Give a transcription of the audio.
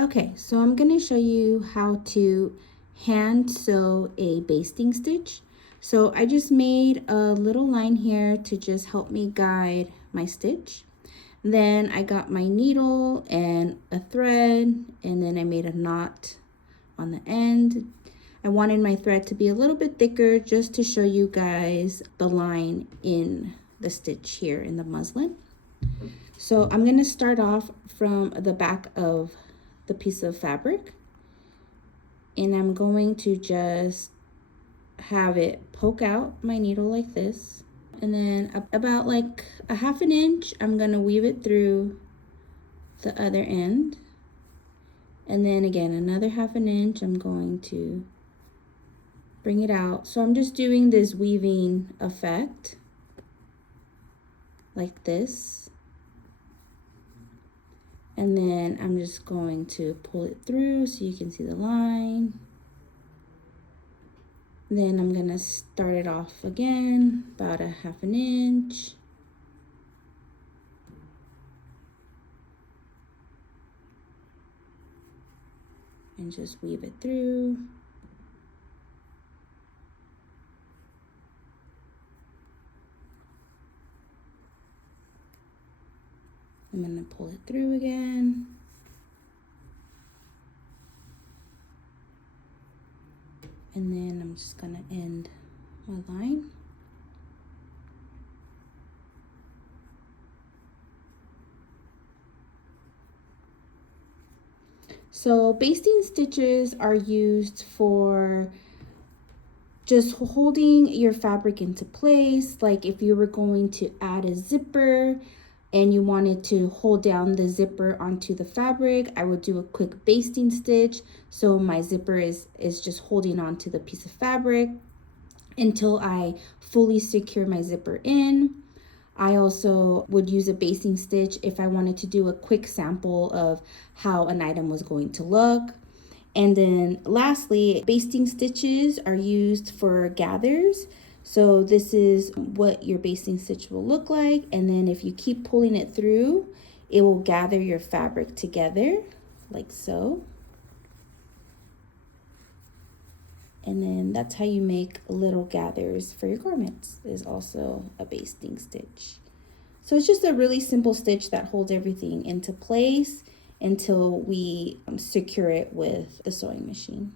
Okay, so I'm going to show you how to hand sew a basting stitch. So I just made a little line here to just help me guide my stitch. Then I got my needle and a thread, and then I made a knot on the end. I wanted my thread to be a little bit thicker just to show you guys the line in the stitch here in the muslin. So I'm going to start off from the back of the piece of fabric, and I'm going to just have it poke out my needle like this, and then about like a ½ inch I'm going to weave it through the other end, and then again another ½ inch I'm going to bring it out. So I'm just doing this weaving effect like this, and then I'm just going to pull it through so you can see the line. Then I'm gonna start it off again, about a ½ inch. And just weave it through. I'm gonna pull it through again. And then I'm just gonna end my line. So basting stitches are used for just holding your fabric into place. Like if you were going to add a zipper and you wanted to hold down the zipper onto the fabric, I would do a quick basting stitch. So my zipper is just holding onto the piece of fabric until I fully secure my zipper in. I also would use a basting stitch if I wanted to do a quick sample of how an item was going to look. And then lastly, basting stitches are used for gathers. So this is what your basting stitch will look like. And then if you keep pulling it through, it will gather your fabric together like so. And then that's how you make little gathers for your garments, is also a basting stitch. So it's just a really simple stitch that holds everything into place until we secure it with the sewing machine.